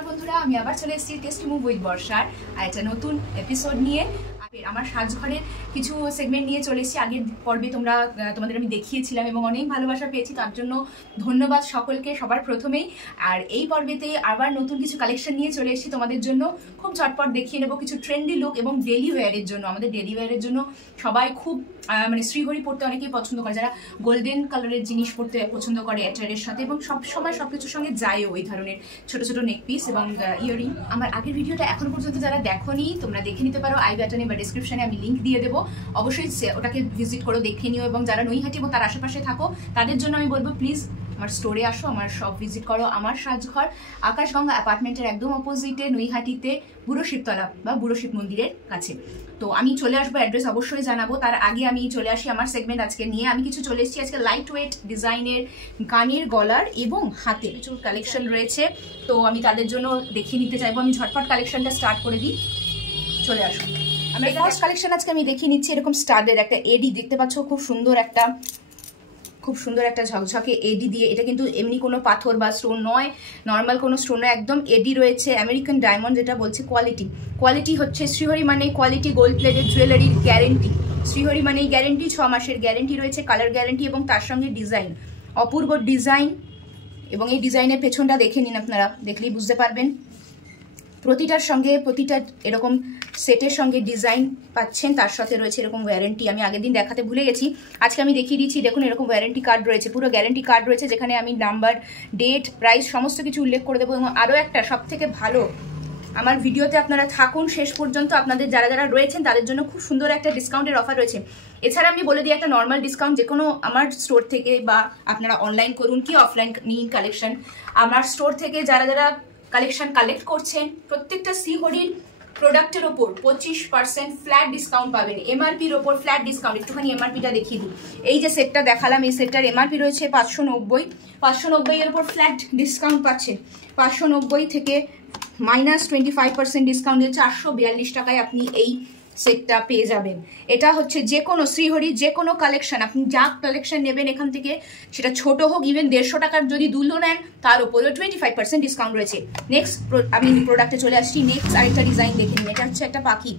নমস্কার বন্ধুরা, আমি আবার চলে এসেছি টেস্টি মুভ উইথ বর্ষার আর একটা নতুন এপিসোড নিয়ে। আমার সাজঘরের কিছু সেগমেন্ট নিয়ে চলে এসেছি। আগের পর্বে তোমাদের আমি দেখিয়েছিলাম এবং অনেক ভালোবাসা পেয়েছি, তার জন্য ধন্যবাদ সকলকে সবার প্রথমেই। আর এই পর্বেতে আবার নতুন কিছু কালেকশন নিয়ে চলে এসেছি তোমাদের জন্য। খুব চটপট দেখিয়ে নেবো কিছু ট্রেন্ডি লুক এবং ডেলি ওয়্যারের জন্য। আমাদের ডেলি ওয়্যারের জন্য সবাই খুব মানে শ্রীহরি পড়তে অনেকেই পছন্দ করে, যারা গোল্ডেন কালারের জিনিস পড়তে পছন্দ করে অ্যাটায়ারের সাথে, এবং সবসময় সবকিছুর সঙ্গে যায়ও ওই ধরনের ছোট ছোট নেক পিস এবং ইয়ারিং। আমার আগের ভিডিওটা এখন পর্যন্ত যারা দেখোনি তোমরা দেখে নিতে পারো, আই বাটনে বা ডিসক্রিপশনে আমি লিঙ্ক দিয়ে দেবো, অবশ্যই ওটাকে ভিজিট করো, দেখে নিও। এবং যারা নৈহাটি এবং তার আশেপাশে থাকো তাদের জন্য আমি বলবো প্লিজ আমার স্টোরে আসো, আমার শপ ভিজিট করো। আমার সাজঘর আকাশগঙ্গা অ্যাপার্টমেন্টের একদম অপোজিটে নৈহাটিতে বুড়ো শিবতলা বা বুড়ো শিব মন্দিরের কাছে। তো আমি চলে আসবো, অ্যাড্রেস অবশ্যই জানাবো। তার আগে আমি চলে আসি আমার সেগমেন্ট আজকে নিয়ে। আমি কিছু চলে এসেছি আজকে লাইট ওয়েট ডিজাইনের কানের গলার এবং হাতে কিছু কালেকশন রয়েছে, তো আমি তাদের জন্য দেখিয়ে নিতে চাইবো। আমি ঝটপট কালেকশনটা স্টার্ট করে দিই, চলে আসো। আমরা ফার্স্ট কালেকশন আজকে আমি দেখিয়ে নিচ্ছি এরকম স্টাডের একটা এডি, দেখতে পাচ্ছ খুব সুন্দর একটা ঝকঝকে এডি দিয়ে। এটা কিন্তু এমনি কোনো পাথর বা স্টোন নয়, নর্মাল কোনো স্টোন নয়, একদম এডি রয়েছে। আমেরিকান ডায়মন্ড যেটা বলছে কোয়ালিটি হচ্ছে শ্রীহরি মানে কোয়ালিটি, গোল্ড প্লেটেড জুয়েলারির গ্যারেন্টি। শ্রীহরি মানেই গ্যারেন্টি, 6 মাসের গ্যারেন্টি রয়েছে, কালার গ্যারেন্টি এবং তার সঙ্গে ডিজাইন, অপূর্ব ডিজাইন। এবং এই ডিজাইনের পেছনটা দেখে নিন, আপনারা দেখলেই বুঝতে পারবেন। প্রতিটার সঙ্গে প্রতিটা এরকম সেটের সঙ্গে ডিজাইন পাচ্ছেন, তার সাথে রয়েছে এরকম ওয়ারেন্টি। আমি আগের দিন দেখাতে ভুলে গেছি, আজকে আমি দেখিয়ে দিচ্ছি। দেখুন এরকম ওয়ারেন্টি কার্ড রয়েছে, পুরো গ্যারেন্টি কার্ড রয়েছে, যেখানে আমি নাম্বার, ডেট, প্রাইস সমস্ত কিছু উল্লেখ করে দেবো। এবং আরও একটা সব থেকে ভালো, আমার ভিডিওতে আপনারা থাকুন শেষ পর্যন্ত, আপনাদের যারা যারা রয়েছেন তাদের জন্য খুব সুন্দর একটা ডিসকাউন্টের অফার রয়েছে। এছাড়া আমি বলে দিই একটা নর্মাল ডিসকাউন্ট, যে কোনো আমার স্টোর থেকে বা আপনারা অনলাইন করুন কি অফলাইন নিন কালেকশন, আমার স্টোর থেকে যারা যারা কালেকশন কালেক্ট করছেন প্রত্যেকটা শ্রীহরির প্রোডাক্টের ওপর 25% ফ্ল্যাট ডিসকাউন্ট পাবেন। এমআরপির ওপর ফ্ল্যাট ডিসকাউন্ট। একটুখানি এমআরপিটা দেখিয়ে দিই। এই যে সেটটা দেখালাম, এই সেটটার এমআরপি রয়েছে 590 এর উপর ফ্ল্যাট ডিসকাউন্ট পাচ্ছেন। 590 থেকে -25% ডিসকাউন্ট দিয়ে 442 টাকায় আপনি এই সেটটা পেয়ে যাবেন। এটা হচ্ছে যে কোনো শ্রীহরি যে কোনো কালেকশন, আপনি যা কালেকশন নেবেন এখান থেকে, সেটা ছোট হোক, ইভেন 150 টাকার যদি দুলো নেন তার উপরেও 25% ডিসকাউন্ট রয়েছে। নেক্সট আমি প্রোডাক্টে চলে আসছি। নেক্সট আরেকটা ডিজাইন দেখে নিন। এটা হচ্ছে একটা পাখি,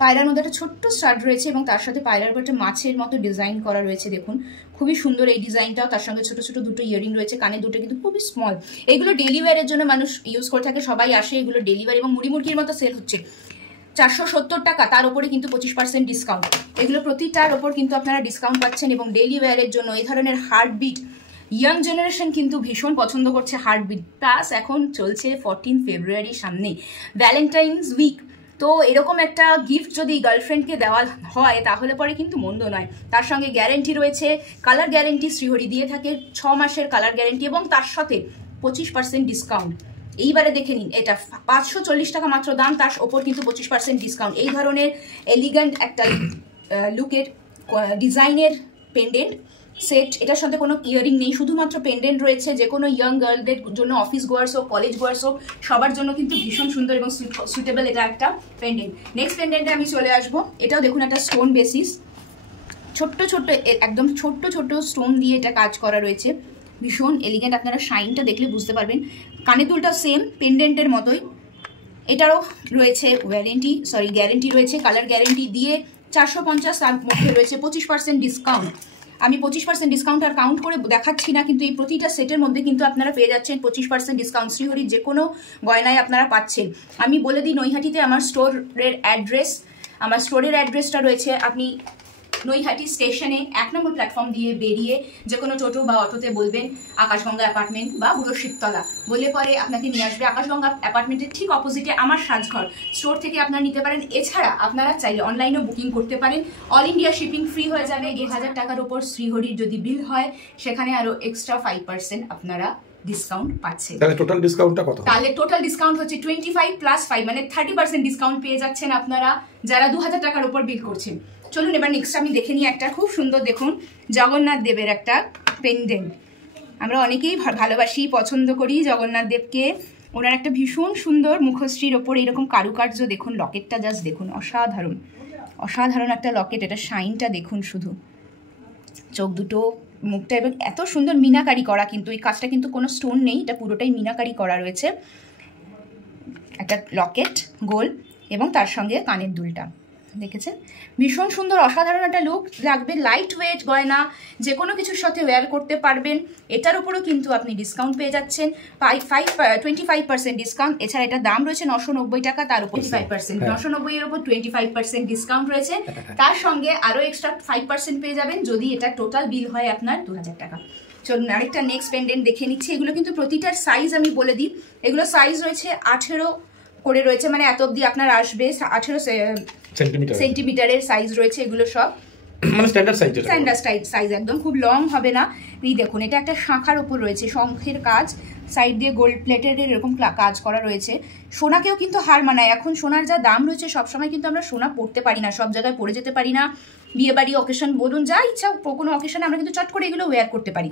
পায়রার মধ্যে একটা ছোট্ট স্টাড রয়েছে এবং তার সাথে পায়রার উপর একটা মাছের মতো ডিজাইন করা রয়েছে। দেখুন খুবই সুন্দর এই ডিজাইনটাও, তার সঙ্গে ছোট ছোট দুটো ইয়ারিং রয়েছে, কানে দুটো কিন্তু খুবই স্মল। এগুলো ডেলি ওয়্যারের জন্য মানুষ ইউজ করে থাকে, সবাই আসে, এগুলো ডেলি ওয়্যার এবং মুড়ির মতো সেল হচ্ছে। 470 টাকা, তার উপরে কিন্তু 25% ডিসকাউন্ট। এগুলো প্রতিটার ওপর কিন্তু আপনারা ডিসকাউন্ট পাচ্ছেন। এবং ডেলি ওয়্যারের জন্য এই ধরনের হার্টবিট ইয়াং জেনারেশন কিন্তু ভীষণ পছন্দ করছে হার্টবিট। প্লাস এখন চলছে 14 ফেব্রুয়ারি সামনে, ভ্যালেন্টাইন্স উইক, তো এরকম একটা গিফট যদি গার্লফ্রেন্ডকে দেওয়া হয় তাহলে পরে কিন্তু মন্দ নয়। তার সঙ্গে গ্যারেন্টি রয়েছে, কালার গ্যারেন্টি শ্রীহরি দিয়ে থাকে, 6 মাসের কালার গ্যারেন্টি এবং তার সাথে 25% ডিসকাউন্ট। এইবারে দেখে নিন, এটা 540 টাকা মাত্র দাম, তার ওপর কিন্তু 25% ডিসকাউন্ট। এই ধরনের এলিগ্যান্ট একটা লুকের ডিজাইনের পেন্ডেন্ট সেট, এটার সাথে কোনো ইয়ারিং নেই, শুধুমাত্র পেন্ডেন্ট রয়েছে। যে কোনো ইয়াং গার্লদের জন্য, অফিস গোয়ার্স হোক, কলেজ গোয়ার্স হোক, সবার জন্য কিন্তু ভীষণ সুন্দর এবং সুইটেবল এটা একটা পেন্ডেন্ট। নেক্সট পেন্ডেন্টে আমি চলে আসবো। এটাও দেখুন একটা স্টোন বেসিস, একদম ছোট্ট স্টোন দিয়ে এটা কাজ করা রয়েছে, ভীষণ এলিগেন্ট। আপনারা শাইনটা দেখলে বুঝতে পারবেন। কানে দুলটা সেম পেন্ডেন্টের মতোই, এটারও রয়েছে গ্যারেন্টি রয়েছে, কালার গ্যারেন্টি দিয়ে 450, তার মধ্যে রয়েছে 25% ডিসকাউন্ট। আমি 25% ডিসকাউন্ট আর কাউন্ট করে দেখাচ্ছি না, কিন্তু এই প্রতিটা সেটের মধ্যে কিন্তু আপনারা পেয়ে যাচ্ছেন 25% ডিসকাউন্ট। শ্রীহরির যে কোনো গয়নায় আপনারা পাচ্ছেন। আমি বলে দিই নৈহাটিতে আমার স্টোরের অ্যাড্রেসটা রয়েছে, আপনি নৈহাটি স্টেশনে 1 নম্বর প্ল্যাটফর্ম দিয়ে বেরিয়ে যে কোনো টোটো বা অটোতে বলবেন আকাশগঙ্গা অ্যাপার্টমেন্ট বা বুড়ো শিবতলা, বলে পরে আপনাকে নিয়ে আসবে। আকাশগঙ্গা অ্যাপার্টমেন্টের ঠিক অপোজিটে আমার সাজঘর, স্টোর থেকে আপনারা নিতে পারেন। এছাড়া আপনারা চাইলে অনলাইনেও বুকিং করতে পারেন, অল ইন্ডিয়া শিপিং ফ্রি হয়ে যাবে। 1000 টাকার উপর শ্রীহরির যদি বিল হয় সেখানে আরও এক্সট্রা 5% আপনারা ডিসকাউন্ট পাচ্ছে। তাহলে টোটাল ডিসকাউন্টটা কত? তাহলে টোটাল ডিসকাউন্ট হচ্ছে 25 + 5 মানে 30% ডিসকাউন্ট পেয়ে যাচ্ছেন আপনারা যারা 2000 টাকার উপর বিল করছেন। চলুন এবার নেক্সট আমি দেখে নিই একটা খুব সুন্দর, দেখুন জগন্নাথ দেবের একটা পেন্ডেন্ট। আমরা অনেকেই ভালোবাসি, পছন্দ করি জগন্নাথ দেবকে। ওনার একটা ভীষণ সুন্দর মুখশ্রীর ওপর এরকম কারুকার্য দেখুন, লকেটটা জাস্ট দেখুন, অসাধারণ একটা লকেট। এটা শাইনটা দেখুন, শুধু চোখ দুটো মুখটা এবং এত সুন্দর মিনাকারি করা, কিন্তু এই কাজটা কিন্তু কোনো স্টোন নেই, এটা পুরোটাই মিনাকারি করা রয়েছে। একটা লকেট গোল এবং তার সঙ্গে কানের দুলটা, দেখেছেন ভীষণ সুন্দর অসাধারণ একটা লুক লাগবে। লাইট ওয়েট গয়না, যে কোনো কিছুর সাথে ওয়্যার করতে পারবেন। এটার উপরেও কিন্তু আপনি ডিসকাউন্ট পেয়ে যাচ্ছেন 25% ডিসকাউন্ট। এছাড়া এটার দাম রয়েছে 990 টাকা, তার উপর 25%, 990 এর উপর 25% ডিসকাউন্ট রয়েছে। তার সঙ্গে আরও এক্সট্রা 5% পেয়ে যাবেন যদি এটা টোটাল বিল হয় আপনার 2000 টাকা। চলুন আরেকটা নেক্সট পেন্ডেন্ট দেখে নিচ্ছি। এগুলো কিন্তু প্রতিটার সাইজ আমি বলে দিই, এগুলো সাইজ রয়েছে 18 করে রয়েছে, মানে এত অবধি আপনার আসবে 18 সেন্টিমিটারের সাইজ রয়েছে এগুলো সব, মানে স্ট্যান্ডার্ড সাইজ একদম, খুব লং হবে না। এই দেখুন এটা একটা শাঁখার উপর রয়েছে, শঙ্খের কাজ, সাইড দিয়ে গোল্ড প্লেটের এরকম কাজ করা রয়েছে। সোনাকেও কিন্তু হার মানায়, এখন সোনার যা দাম রয়েছে সবসময় কিন্তু আমরা সোনা পড়তে পারি না, সব জায়গায় পড়ে যেতে পারি না, বিয়ে বাড়ি অকেশন বলুন যা ইচ্ছা কোনো অকেশনে আমরা কিন্তু চট করে এগুলো ওয়্যার করতে পারি।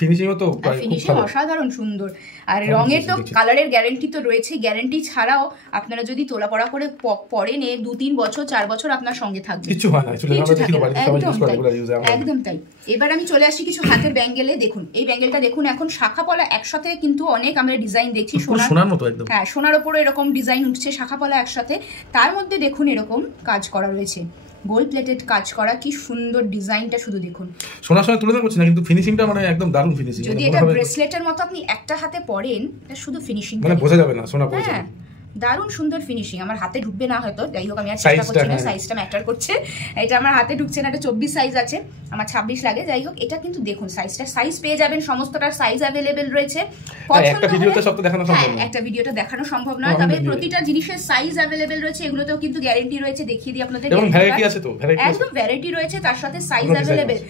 ফিনিশিং অসাধারণ সুন্দর, আর রঙের তো কালারের গ্যারেন্টি তো রয়েছে। গ্যারেন্টি ছাড়াও আপনারা যদি তোলা পড়া করে পরেন 2-3 বছর 4 বছর আপনার সঙ্গে থাকবে, একদম তাই। এবার আমি চলে আসি কিছু হাতের ব্যাঙ্গেলে। দেখুন এই ব্যাঙ্গেলটা দেখুন, এখন শাখা পলা একসাথে কিন্তু অনেক আমরা ডিজাইন দেখছি, সোনার মতো একদম, হ্যাঁ সোনার উপরে এরকম ডিজাইন উঠছে শাখা পলা একসাথে, তার মধ্যে দেখুন এরকম কাজ করা রয়েছে, গোল্ড প্লেটেড কাজ করা, কি সুন্দর ডিজাইনটা শুধু দেখুন। সোনার সঙ্গে তুলনা করছি না, কিন্তু ফিনিশিংটা মানে একদম দারুণ ফিনিশিং। যদি এটা ব্রেসলেটের মতো আপনি একটা হাতে পরেন, এটা শুধু ফিনিশিং মানে বোঝা যাবে না সোনা পড়ছে। হ্যাঁ দারুণ সুন্দর ফিনিশিং, আমার হাতে ঢুকবে না হয়তো, যাই হোক আমি আর চেষ্টা করছি না, সাইজটা ম্যাটার করছে। এটা আমার হাতে ঢুকছে না, এটা 24 সাইজ আছে, আমার 26 লাগে, যাই হোক এটা কিন্তু দেখুন সাইজ পেয়ে যাবেন, সমস্তটার সাইজ অ্যাভেলেবেল রয়েছে। একটা ভিডিওতে সব তো দেখানো সম্ভব নয়, একটা ভিডিওতে দেখানো সম্ভব নয়, তবে প্রতিটা জিনিসের সাইজ অ্যাভেলেবেল রয়েছে, এগুলোতেও কিন্তু গ্যারান্টি রয়েছে, দেখিয়ে দিই আপনাদের। এবং ভ্যারাইটি আছে তো, একদম ভ্যারাইটি রয়েছে, তার সাথে সাইজ অ্যাভেলেবেল।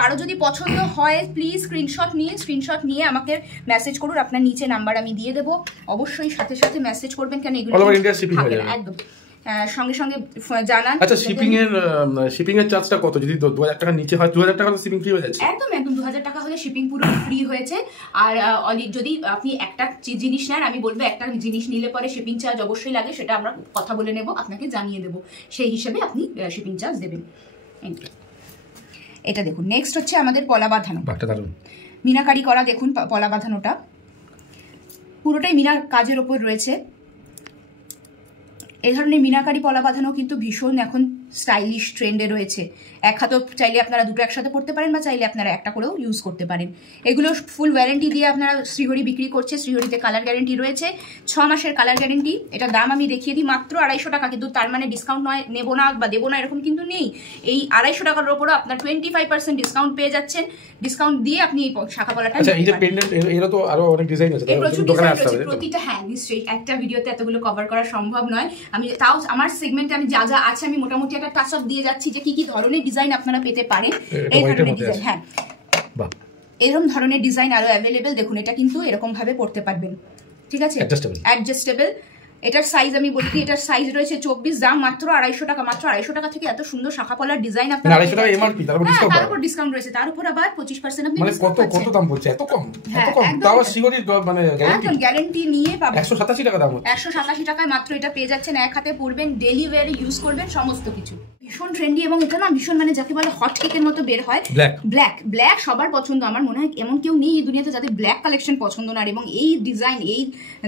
কারো যদি পছন্দ হয় প্লিজ স্ক্রিনশট নিয়ে আমাকে মেসেজ করুন, আপনার নিচে নাম্বার আমি দিয়ে দেবো, অবশ্যই সাথে সাথে মেসেজ করবেন, কেন এগুলো একদম সঙ্গে সঙ্গে জানান। আচ্ছা শিপিং এর চার্জটা কত? যদি 2000 টাকা নিচে হয় 2000 টাকা শিপিং ফ্রি হয়ে যাচ্ছে? একদম 2000 টাকা হলে শিপিং পুরো ফ্রি হয়েছে। আর যদি আপনি একটা জিনিস নেন, আমি বলবো একটা জিনিস নিলে পরে শিপিং চার্জ অবশ্যই লাগে, সেটা আমরা কথা বলে নেব, আপনাকে জানিয়ে দেবো, সেই হিসেবে আপনি শিপিং চার্জ দেবেন। এটা দেখুন নেক্সট হচ্ছে আমাদের পলা বাঁধানো, মিনাকারি করা, দেখুন পলা বাঁধানোটা পুরোটাই মিনার কাজের ওপর রয়েছে। এই ধরনের মিনাকারি পলা বাঁধানো কিন্তু ভীষণ এখন স্টাইলিশ ট্রেন্ডে রয়েছে। এক হাতও চাইলে আপনারা দুটো একসাথে পড়তে পারেন, বা চাইলে আপনারা একটা করেও ইউজ করতে পারেন। এগুলো ফুল ওয়ারেন্টি দিয়ে আপনারা শ্রীহরি বিক্রি করছে, শ্রীহরিতে কালার গ্যারেন্টি রয়েছে, 6 মাসের কালার গ্যারেন্টি। এটা দাম আমি দেখিয়ে দিই মাত্র 250 টাকা, কিন্তু তার মানে ডিসকাউন্ট নয়, নেবো না বা দেবো না এরকম কিন্তু নেই। এই 250 টাকার ওপরও আপনার 25% ডিসকাউন্ট পেয়ে যাচ্ছেন, ডিসকাউন্ট দিয়ে আপনি এই শাখা পলাটা। আচ্ছা এই যে পেন্ডেন্ট, এর তো আরো অনেক ডিজাইন আছে, দোকানে আসতে হবে প্রতিটা, হ্যাঁ নিশ্চয়ই একটা ভিডিওতে এতগুলো কভার করা সম্ভব নয়। আমি তাও আমার সেগমেন্টে আমি যা আছে আমি মোটামুটি একটা টাচ আপ দিয়ে যাচ্ছি যে কি কি ধরনের ডিজাইন আপনারা পেতে পারেন। এই ধরনের ডিজাইন, হ্যাঁ এরকম ধরনের ডিজাইন আরো অ্যাভেলেবেল। দেখুন এটা কিন্তু এরকম ভাবে পড়তে পারবেন, ঠিক আছে, অ্যাডজাস্টেবল। এটার সাইজ আমি বলছি, এটার সাইজ রয়েছে 24, দাম মাত্র 250 টাকা। মাত্র 250 টাকা থেকে এত সুন্দর শাখা পলার ডিজাইন আপনারা 250 টাকা এমআরপি, তার উপর ডিসকাউন্ট রয়েছে, তার উপর আবার 25% আপনি মানে কত দাম বলছে, এত কম তাও শ্রীহরি মানে গ্যারান্টি নিয়ে পাবেন। 187 টাকা দাম, 187 টাকায় মাত্র এটা পেয়ে যাচ্ছেন। এক হাতে পরবেন, ডেইলি ওয়্যারে ইউজ করবেন, সমস্ত কিছু ভীষণ ট্রেন্ডি। এবং এটা না ভীষণ মানে যাকে বলে হট কেকের মতো বের হয়। ব্ল্যাক সবার পছন্দ, আমার মনে হয় এমন কেউ নেই এই দুনিয়াতে যাদের ব্ল্যাক কালেকশন পছন্দ না। এবং এই ডিজাইন, এই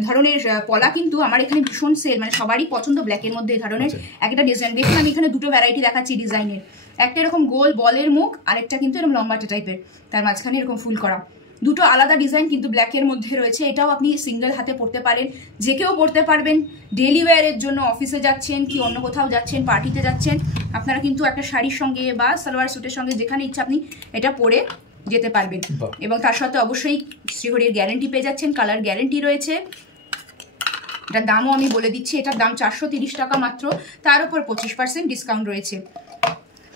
ধরনের পলা কিন্তু আমার এখানে ভীষণ সেল, মানে সবারই পছন্দ ব্ল্যাকের মধ্যে এই ধরনের একটা ডিজাইন। দেখুন আমি এখানে দুটো ভ্যারাইটি দেখাচ্ছি ডিজাইনের, একটা এরকম গোল বলের মুখ, আর একটা কিন্তু এরকম লম্বাটে টাইপের, তার মাঝখানে এরকম ফুল করা। দুটো আলাদা ডিজাইন কিন্তু ব্ল্যাকের মধ্যে রয়েছে। এটাও আপনি সিঙ্গেল হাতে পরতে পারেন, যে কেউ পরতে পারবেন, ডেইলি ওয়্যারের জন্য, অফিসে যাচ্ছেন কি অন্য কোথাও যাচ্ছেন, পার্টিতে যাচ্ছেন, আপনারা কিন্তু একটা শাড়ির সঙ্গে বা সালোয়ার স্যুটের সঙ্গে যেখানে ইচ্ছা আপনি এটা পরে যেতে পারবেন। এবং তার সাথে অবশ্যই শ্রীহরির গ্যারেন্টি পেয়ে যাচ্ছেন, কালার গ্যারেন্টি রয়েছে। এটার দামও আমি বলে দিচ্ছি, এটার দাম 430 টাকা মাত্র, তার উপর 25% ডিসকাউন্ট রয়েছে,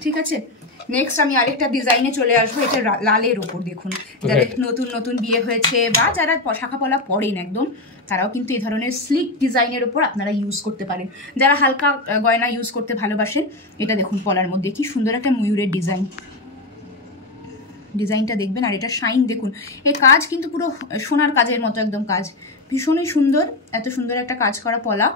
ঠিক আছে। নেক্সট আমি আরেকটা ডিজাইনে চলে আসবো, এটা লালের ওপর। দেখুন যাদের নতুন বিয়ে হয়েছে বা যারা শাখা পলা পরেন একদম, তারাও কিন্তু এই ধরনের স্লিক ডিজাইনের ওপর আপনারা ইউজ করতে পারেন। যারা হালকা গয়না ইউজ করতে ভালোবাসেন, এটা দেখুন পলার মধ্যে কি সুন্দর একটা ময়ূরের ডিজাইনটা দেখবেন। আর এটা শাইন দেখুন, এই কাজ কিন্তু পুরো সোনার কাজের মতো একদম কাজ, ভীষণই সুন্দর। এত সুন্দর একটা কাজ করা পলা,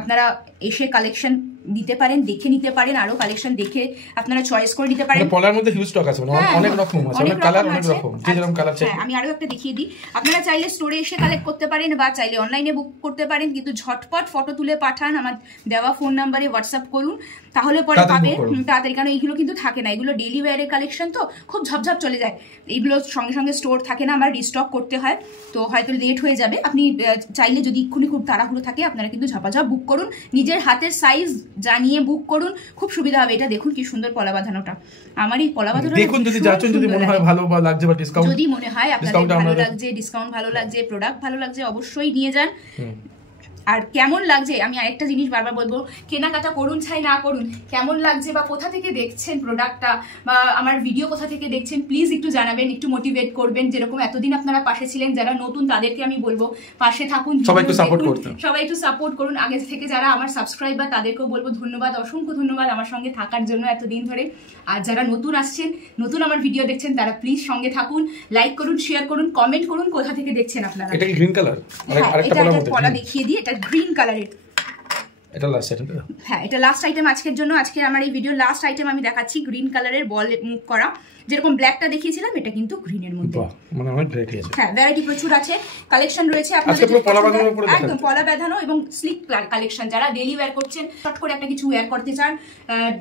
আপনারা এসে কালেকশন দিতে পারেন, দেখে নিতে পারেন, আরো কালেকশন দেখে আপনারা চয়েস করে নিতে পারেন। পলার মধ্যে হিউজ স্টক আছে, অনেক রকম আছে, অনেক কালার, অনেক রকম, যে যেরকম কালার চাই। আমি আরো একটা দেখিয়ে দিই, আপনারা চাইলে স্টোরে এসে কালেক্ট করতে পারেন বা চাইলে অনলাইনে বুক করতে পারেন, কিন্তু ঝটপট ফটো তুলে পাঠান, আমার দেওয়া ফোন নাম্বারে হোয়াটসঅ্যাপ করুন, তাহলে পরে পাবেন তাড়াতাড়ি। কারণ এইগুলো কিন্তু থাকে না, এগুলো ডেইলি ওয়্যারের কালেকশন, তো খুব ঝপঝপ চলে যায়, এইগুলো সঙ্গে সঙ্গে স্টোর থাকে না, আমার রিস্টক করতে হয়, তো হয়তো লেট হয়ে যাবে। আপনি চাইলে যদি এক্ষুনি খুব তাড়াহুড়ো থাকে আপনারা কিন্তু ঝপাঝপ বুক করুন, নিজের হাতের সাইজ জানিয়ে বুক করুন, খুব সুবিধা হবে। এটা দেখুন কি সুন্দর পলা বাঁধানোটা, আমার এই পলা বাঁধানোটা দেখুন, যদি যাচ্ছেন, যদি মনে হয় ভালো লাগছে বা ডিসকাউন্ট, যদি মনে হয় আপনাদের ভালো লাগছে, ডিসকাউন্ট ভালো লাগছে, প্রোডাক্ট ভালো লাগছে, অবশ্যই নিয়ে যান। আর কেমন লাগছে, আমি আরেকটা জিনিস বারবার বলবো, কেনাকাটা করুন চাই না করুন, কেমন লাগছে বা কোথা থেকে দেখছেন প্রোডাক্টটা বা আমার ভিডিও কোথা থেকে দেখছেন, প্লিজ একটু জানাবেন, একটু মোটিভেট করবেন। যেরকম এতদিন আপনারা পাশে ছিলেন, যারা নতুন তাদেরকে আমি বলবো পাশে থাকুন, সবাই একটু সাপোর্ট করুন। আগে থেকে যারা আমার সাবস্ক্রাইবার তাদেরকেও বলবো ধন্যবাদ, অসংখ্য ধন্যবাদ আমার সঙ্গে থাকার জন্য এতদিন ধরে। আর যারা নতুন আসছেন, নতুন আমার ভিডিও দেখছেন, তারা প্লিজ সঙ্গে থাকুন, লাইক করুন, শেয়ার করুন, কমেন্ট করুন কোথা থেকে দেখছেন আপনারা। এটা কি গ্রিন কালার? এটা পলা দেখিয়ে দিই, এটা গ্রিন কালারের, এটা লাস্ট আইটেম। হ্যাঁ, এটা লাস্ট আইটেম আজকের জন্য। আজকে আমার এই ভিডিও লাস্ট আইটেম আমি দেখাচ্ছি, গ্রিন কালারের বল মুভ করা, যেরকম ব্ল্যাকটা দেখিয়েছিলাম, এটা কিন্তু গ্রিনের মধ্যে। মানে অনেক ভ্যারাইটি আছে, হ্যাঁ ভ্যারাইটি প্রচুর আছে, কালেকশন রয়েছে আপনাদের। একদম পলা বাঁধানো এবং স্লিক কালেকশন, যারা ডেইলি ওয়্যার করছেন, শর্ট করে একটা কিছু ওয়্যার করতে চান,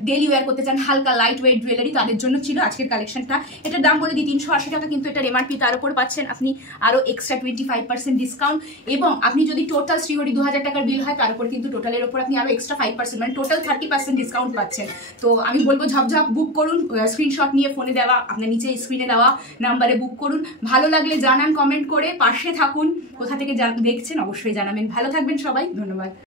ডেইলি ওয়্যার করতে চান, হালকা লাইট ওয়েট জুয়েলারি, তাদের জন্য ছিল আজকের কালেকশনটা। এটার দাম বলে দিই 380 টাকা, কিন্তু এটার এমআরপি তার উপর পাচ্ছেন আপনি আরো এক্সট্রা 25% ডিসকাউন্ট, এবং আপনি যদি টোটাল শ্রীহরি 2000 টাকার বিল হয়, তার উপর কিন্তু টোটালের উপর আপনি আরো এক্সট্রা 5%, মানে টোটাল 30% ডিসকাউন্ট পাচ্ছেন। তো আমি বলবো ঝপঝপ বুক করুন, স্ক্রিনশট নিয়ে ফোনে দেওয়া আপনার নিচে স্ক্রিনে দেওয়া নাম্বারে বুক করুন। ভালো লাগলে জানান কমেন্ট করে, পাশে থাকুন, কোথা থেকে দেখছেন অবশ্যই জানাবেন। ভালো থাকবেন সবাই, ধন্যবাদ।